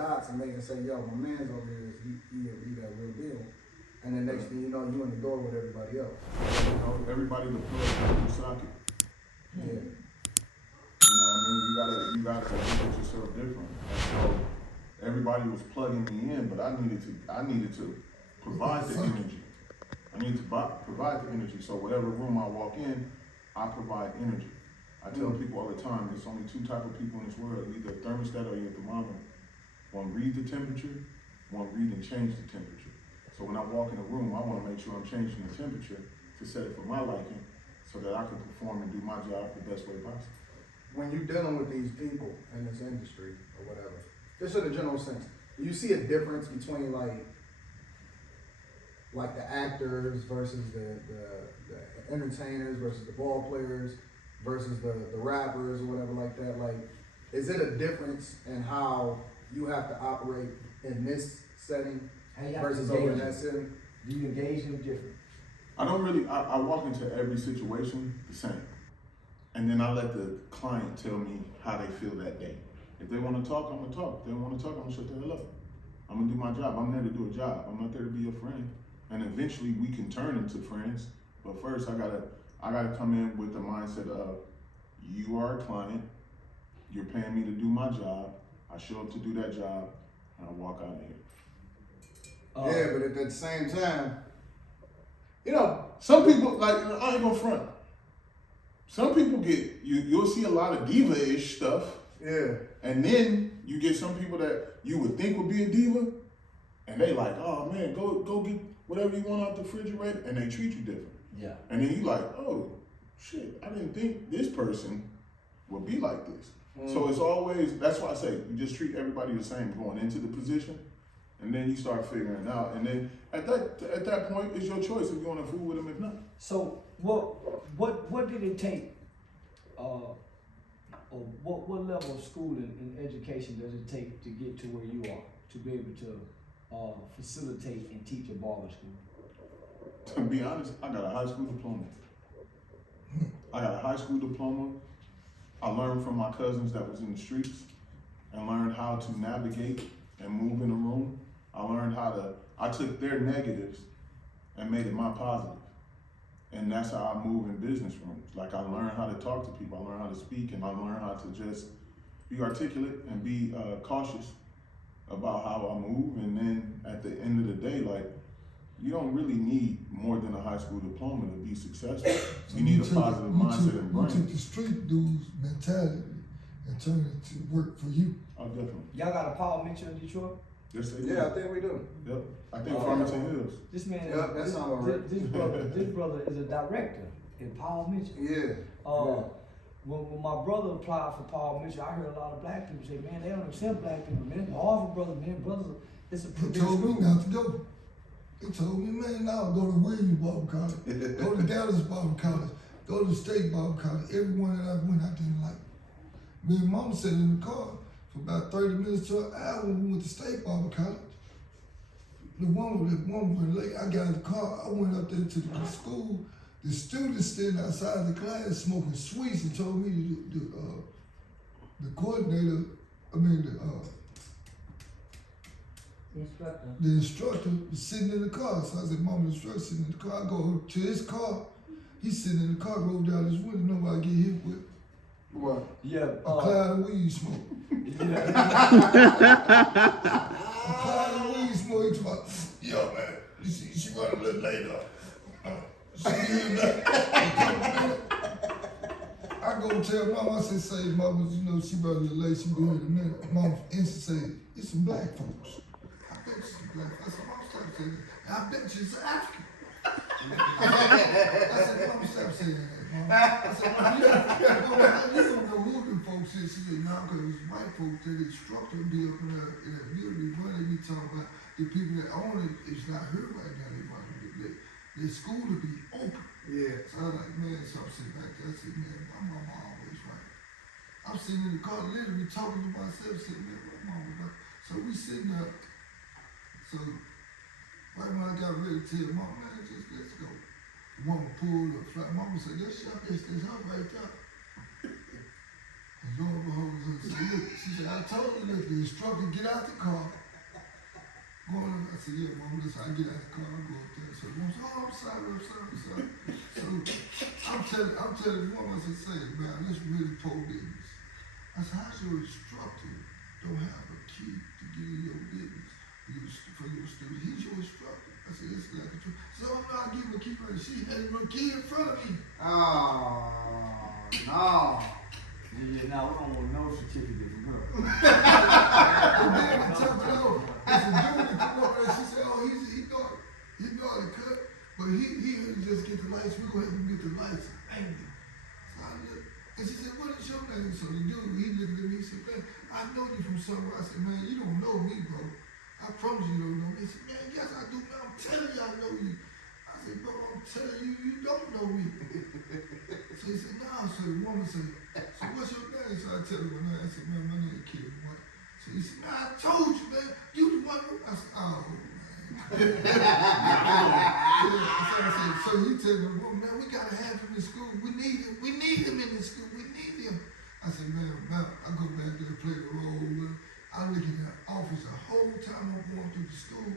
dots and they can say, yo, my man's over here, he that real deal. And then next thing you know, you in the door with everybody else. You know, everybody the plug in your socket. Yeah. You know what I mean? You gotta make yourself different. And so everybody was plugging me in, but I needed to provide the energy. I need to provide the energy. So whatever room I walk in, I provide energy. I tell people all the time, there's only two type of people in this world, either a thermostat or your thermometer. One read the temperature, one read and change the temperature. So when I walk in a room, I want to make sure I'm changing the temperature to set it for my liking so that I can perform and do my job the best way possible. When you're dealing with these people in this industry or whatever, just in a general sense, do you see a difference between like the actors versus the entertainers versus the ball players versus the rappers or whatever like that? Like, is it a difference in how you have to operate in this setting versus over in that setting? Do you engage them different? I walk into every situation the same. And then I let the client tell me how they feel that day. If they want to talk, I'm going to talk. If they don't want to talk, I'm going to shut the hell up. I'm going to do my job. I'm there to do a job. I'm not there to be a friend. And eventually we can turn into friends. But first I gotta come in with the mindset of, you are a client, you're paying me to do my job, I show up to do that job, and I walk out of here. Yeah, but at the same time, you know, some people, like, I ain't gonna front. Some people you'll see a lot of diva-ish stuff. Yeah. And then you get some people that you would think would be a diva, and they like, oh man, go get whatever you want out the refrigerator, and they treat you different. Yeah. And then you like, oh shit, I didn't think this person would be like this. So it's always, that's why I say, you just treat everybody the same going into the position, and then you start figuring it out. And then at that point, it's your choice if you want to fool with them, if not. So what did it take, or what level of schooling and education does it take to get to where you are, to be able to facilitate and teach a barber school? To be honest, I got a high school diploma. I learned from my cousins that was in the streets and learned how to navigate and move in a room. I took their negatives and made it my positive. And that's how I move in business rooms. Like, I learned how to talk to people, I learned how to speak, and I learned how to just be articulate and be cautious about how I move. And then at the end of the day, like, you don't really need more than a high school diploma to be successful. So you need a positive mindset and brain. You took the street dudes mentality and turned it to work for you. Oh, definitely. Y'all got a Paul Mitchell in Detroit? Yes, they do. yeah, I think we do. Yep. I think Farmington Hills. This man, Yep, that sounds right. this brother is a director in Paul Mitchell. Yeah. When my brother applied for Paul Mitchell, I heard a lot of black people say, man, they don't accept black people, man. Harvard brothers, it's a He pretty told me school. not to go. He told me, man, now go to Williams Barber College, go to Dallas Barber College, go to State Barber College. Everyone that I went, I didn't like. Me and Mama sat in the car for about 30 minutes to an hour when we went to State Barber College. The one was late. I got in the car. I went up there to the school. The students standing outside the class smoking sweets and told me the coordinator, the instructor was sitting in the car. So I said, Mama, the instructor sitting in the car. I go to his car. He's sitting in the car, roll down his window, nobody get hit with. What? Yeah. A cloud of weed smoke. Yeah. A cloud of weed smoke. He's like, yo, man, you see, she run a little later. I go tell Mama, I said, say, Mama, you know, she run a little late, she be here in a minute. Mama instantly said, it's some black folks. I bet you some black folks. I said, Mama, stop saying that. I bet you it's African. I said, Mama, stop saying that. Mama. I said, Mama, you don't know who them folks is. She said, no, because it's white folks that instructor be up in that building where they be talking about the people that own it. It's not here right now. They want to get their school to be open. Yeah. So I was like, man, so I'm sitting back there. I said, man, my mama always right. I'm sitting in the car literally talking to myself, saying, man, my mama right. So we sitting up. So right when I got ready to tell Mama, man, just let's go. Mama pulled up flat. Mama said, that's her right there. And lo and behold, she said, I told her that the instructor get out the car. I said, yeah, Mom, listen, I get out the car, I go up there. So Mom said, oh, I'm sorry. So I'm telling Mom, I said, say, man, this really poor business. I said, how's your instructor don't have a key to get in your business for your student? He's your instructor. I said, it's like a truth. So I'm not giving a key right. She had a key in front of me. Oh, no. Yeah, now we don't want no certificate from her. And then I talked to her. I said, Junior, come over there. She said, oh, he know how to cut, but he just get the lights. We're going to help him get the lights. Bang. So I looked, and she said, what is your name? So the dude, he looked at me, he said, man, I know you from somewhere. I said, man, you don't know me, bro. I promise you don't know me. He said, man, yes, I do, man. I'm telling you I know you. I said, bro, I'm telling you, you don't know me. So he said, nah. So the woman said, so what's your name? So I tell her my name. I said, man, my name is Kevin. So he said, man, I told you, man. You the one who... I said, oh, man. So he tell me, well, man, we got to have him in school. We need him in the school. We need him. I said, man, I go back there and play the role. I look in the office the whole time I'm going through the school.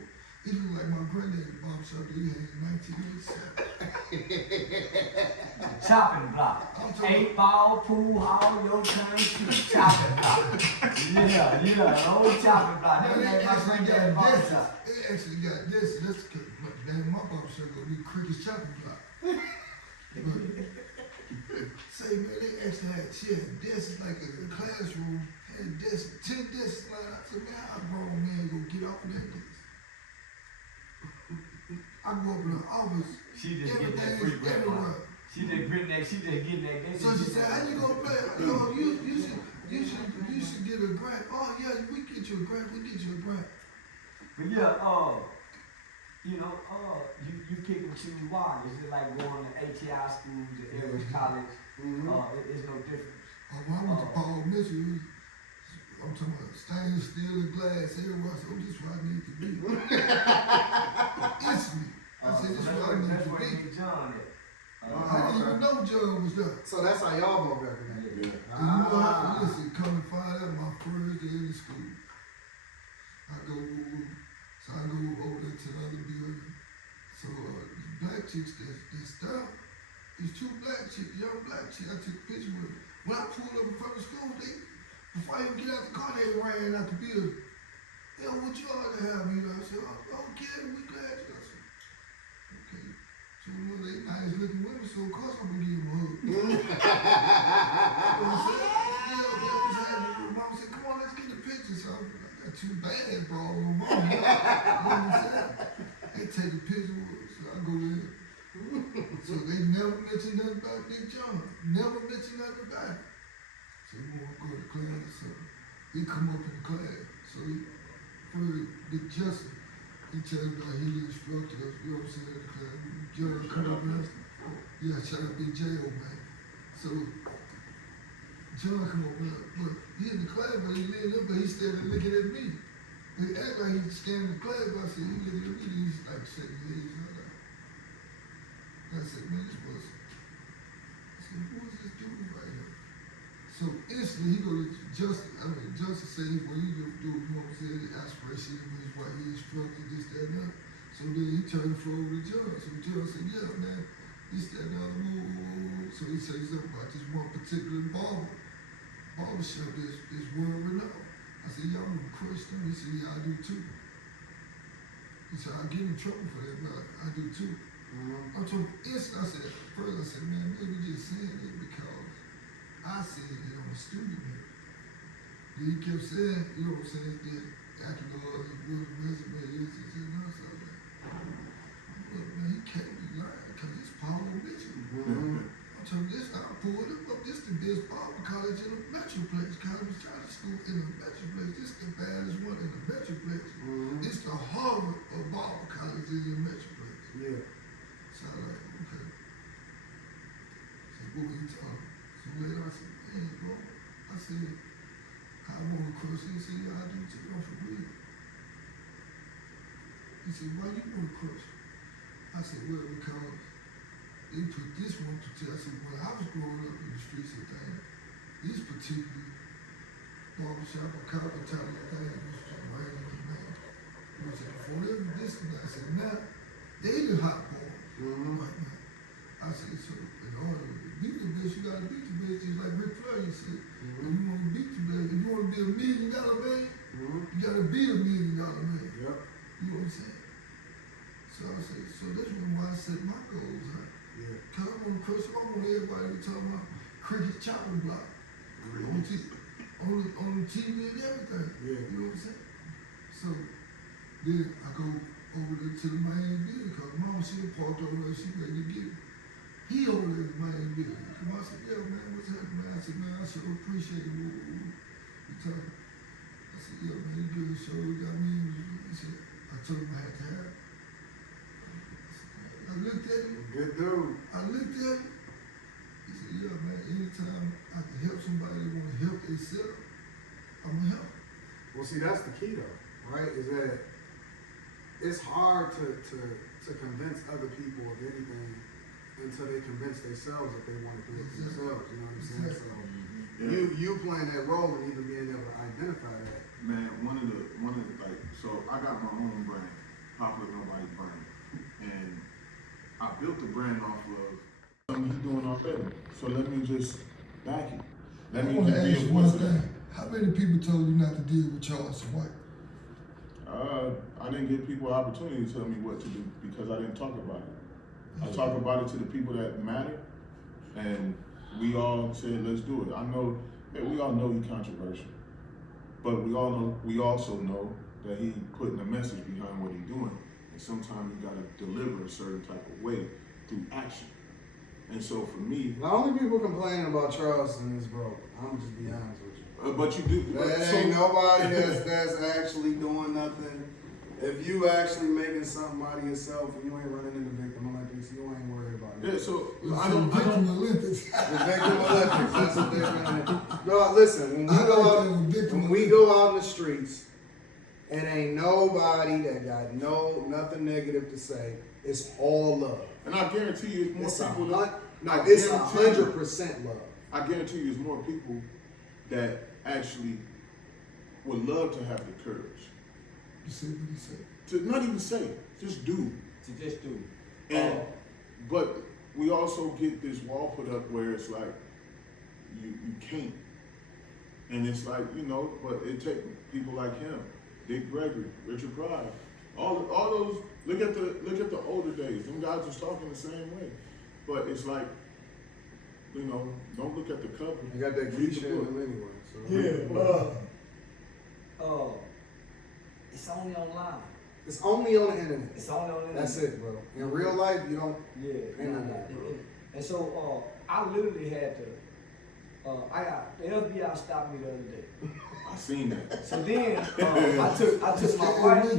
He looked like my granddaddy Bob Sutter he had in 1987. Chopping block. 8-ball, pool hall, your turn to chopping block. Yeah, old chopping block. Now, They made my granddaddy Bob Sutter. They actually got this. That's man, my Bob Sutter gonna be Cricket's chopping block. Say, man, they actually she had desks like a classroom, had desks, 10 desks lined up. I said, man, how a grown man gonna get off of that desk? I go up in the office. She just get that free grant money. She just getting that. So she said, how you gonna play? No, you should get a grant. Oh yeah, we get you a grant. But yeah, you pick and choose why. Is it like going to ATI schools, to Aries College? It's no difference. When I went to Paul Mitchell, I'm talking about stainless steel and glass everywhere. I said, oh, this is where I need to be. Instantly. I said, this is where I need to be. John at. I didn't even know John was there. So that's how y'all both recommend it. And you know how to listen, come to find out my first day in the school. I go over there to the other building. So these black chicks that's there, these two black chicks, young black chicks, I took a picture with them. When I pulled up in front of the school, before I even get out the car, they ran out the building. Hey, what you ought to have me? I said, oh, Kevin, we glad you. I said, okay. So they nice looking women, so of course I'm gonna give them a hug. You know what I'm saying? Yeah, was happening. Mom said, come on, let's get a picture. So I got too bad, bro. Mom, you know what I'm saying? They take a picture with us, so I go in. So they never mentioned nothing about Big John. Never mentioned nothing about it. So we won't go to class. So he come up in the class. So he heard Big Justin. He tell me about he instructed us, you know what I'm saying, in the class. John come up and yeah, shout out Big J, old man. So John come up and but he in the class, but he leaned up, but he started looking at me. He act like he's scanning the class, but I said, he looking at me, he's like shaking his head. I said, man, this was, I said, who is this dude right here? So instantly he go to Justin said, well, you do, you know what I'm saying, the aspiration, is why he instructed this, that, and that. So then he turned the floor over to John. So John said, yeah, man, this, that, and that, So he said something about this one particular barbershop is world renowned. I said, yeah, I'm a Christian. He said, yeah, I do too. He said, I get in trouble for that, but I do too. I told him, I said, first I said, man, maybe just saying it because I said that I'm a student here. Then he kept saying, you know what I'm saying, that after the resume is, he said, no, so I was like, look, man, he can't be lying because it's Paul Mitchell. I told him this, I pulled him up, this the best barber college in the Metroplex. College Charleston School in the Metroplex. This the baddest one in the Metroplex. It's the Harvard of barber colleges in the Metroplex. Yeah. So I like, okay. So what were you talking? So later I said, man, bro. I said, I want to crush. He said, yeah, I do too. I'm for real. He said, why you want to crush? I said, well, because they put this one to tell. I said, when I was growing up in the streets of things, this particular barbershop or carpenter thing was trying to write on man. He said, before they were this and that, I said, now, they the hot boys right now. I said, so in order to beat the best, you gotta beat the best, just like Ric Flair said. If you wanna beat the best, if you wanna be $1 million man, you gotta be $1 million man. Yep. You know what I'm saying? So I said, so that's why I set my goals, huh? Yeah. Cause I want everybody to talk about cricket chopping block. On the TV and everything. Yeah. You know what I'm saying? So then I go over there to the main building because mama she parked over there, she ready to get it. He over there in the main building. Come on, I said, yeah man, what's happening, man? I said, man, I sure appreciate it. He told me. I said, yeah man, you good, so you got me. He said, I told him I had to have it. I looked at him. Good dude. I looked at him. He said, yeah, man, anytime I can help somebody that want to help themselves, I'm going to help. Well, see, that's the key though, right? Is that it's hard to convince other people of anything until they convince themselves that they want to do it for themselves. You know what I'm saying? So you playing that role and even being able to identify that. Man, one of the like, so I got my own brand, Popular Nobody's brand, and I built the brand off of something he's doing already. So let me just back it. Let I me want to just ask be you a one wizard. thing. How many people told you not to deal with Charleston White? I didn't give people an opportunity to tell me what to do because I didn't talk about it. I talk about it to the people that matter, and we all said, let's do it. I know, we all know he's controversial, but we also know that he putting a message behind what he's doing, and sometimes you gotta deliver a certain type of way through action. And so for me, The only people complaining about Charleston is broke. I'm just be honest with you. but you do. There ain't nobody that's actually doing nothing. If you actually making something out of yourself and you ain't running into Victim Olympics, you ain't worried about it. Yeah, so It's I the don't. Victim Olympics. The Victim Olympics, that's what they're running. No, listen, when we go out in the streets, it ain't nobody that got nothing negative to say. It's all love. And I guarantee you, It's it's more people. it's 100% love. I guarantee you, there's more people that actually would love to have the courage You see what he said? to not even say, just do. To just do. And but we also get this wall put up where it's like you can't, and it's like but it takes people like him, Dick Gregory, Richard Pryor, all those. Look at the older days. Them guys was talking the same way, but it's like don't look at the cover. You got that Read the cliche in book. them anyway. So. It's only online. It's only on the internet. It's only on the internet. That's it, bro. In real life, you don't. Yeah. Internet, nah. bro. And so I literally had to. The FBI stopped me the other day. I seen that. So then I took my wife.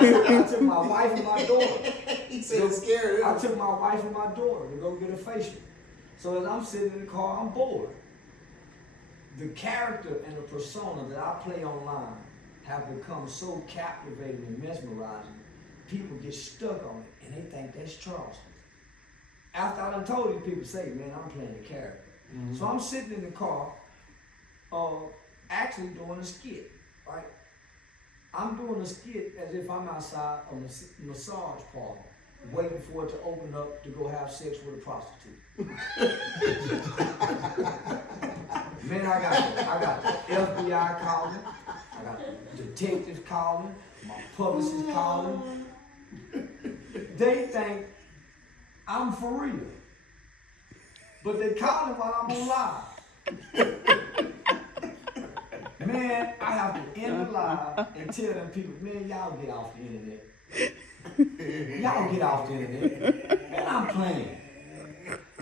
I took my wife and my daughter. He said scared. I took my wife and my daughter to go get a facial. So as I'm sitting in the car, I'm bored. The character and the persona that I play online have become so captivating and mesmerizing. People get stuck on it and they think that's Charleston. After I done told these people, say, man, I'm playing a character. Mm-hmm. So I'm sitting in the car, actually doing a skit, right? I'm doing a skit as if I'm outside a massage parlor, waiting for it to open up to go have sex with a prostitute. Man, I got the FBI calling, I got detectives calling, my publicist calling. They think I'm for real, but they calling while I'm on live. Man, I have to end the live and tell them people, man, y'all get off the internet. Y'all get off the internet. Man, I'm playing.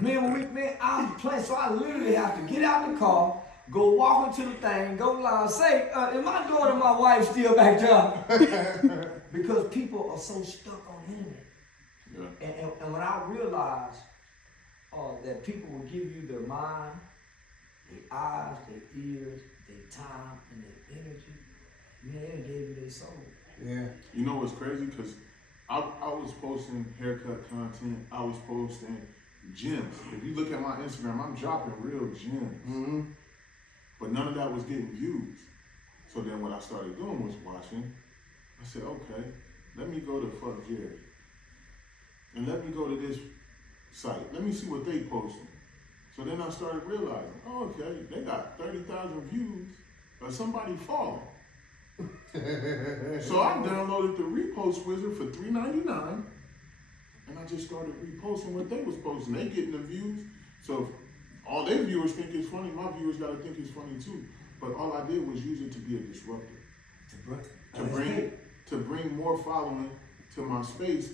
Man, I'm playing. So I literally have to get out the car, go walk into the thing, go live, say, is my daughter and my wife still back there? Because people are so stuck on the internet. Yeah. And when I realized that people will give you their mind, their eyes, their ears, their time, and their energy, man, they gave you their soul. Yeah. You know what's crazy? Because I was posting haircut content. I was posting gems. If you look at my Instagram, I'm dropping real gems. Mm-hmm. But none of that was getting views. So then what I started doing was watching. I said, okay, let me go to Fuck Jerry. And let me go to this site. Let me see what they posting. So then I started realizing, oh, okay, they got 30,000 views of somebody falling. So I downloaded the repost wizard for $3.99, and I just started reposting what they was posting. They getting the views. So if all their viewers think it's funny, my viewers gotta think it's funny too. But all I did was use it to be a disruptor. To bring more following to my space.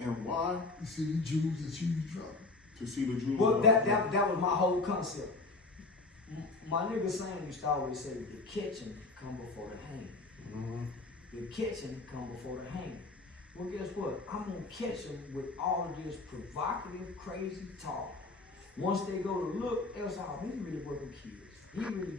And why? You see the jewels that you was dropping. To see the jewels. Well, that was my whole concept. My nigga Sam used to always say, the kitchen come before the hang. Mm-hmm. The kitchen come before the hang. Well, guess what? I'm gonna catch them with all of this provocative, crazy talk. Once they go to look, they'll say, oh, he's really working kids. He really